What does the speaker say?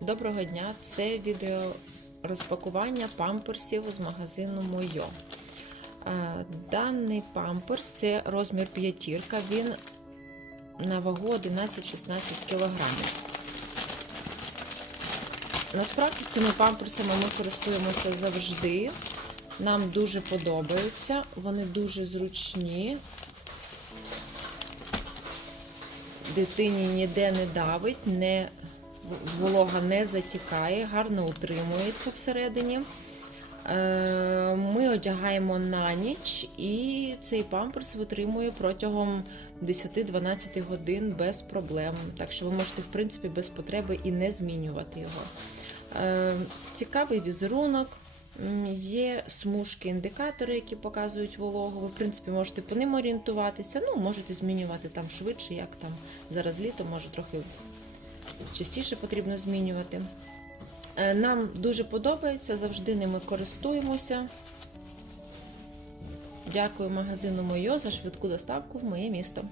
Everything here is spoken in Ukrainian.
Доброго дня! Це відео розпакування памперсів з магазину Мойо. Е, Даний памперс це розмір п'ятірка, він на вагу 11-16 кг. Насправді цими памперсами ми користуємося завжди. Нам дуже подобаються, вони дуже зручні. Дитині ніде не давить, не волога не затікає, гарно утримується всередині. Е, Ми одягаємо на ніч, і цей памперс витримує протягом 10-12 годин без проблем. Так що ви можете, в принципі, без потреби і не змінювати його. Е, Цікавий візерунок. Є смужки індикатори, які показують вологу. Ви, в принципі, можете по ним орієнтуватися. Ну, можете змінювати там швидше, як там зараз літо, може трохи частіше потрібно змінювати. Е, Нам дуже подобається, завжди ними користуємося. Дякую магазину Мойо за швидку доставку в моє місто.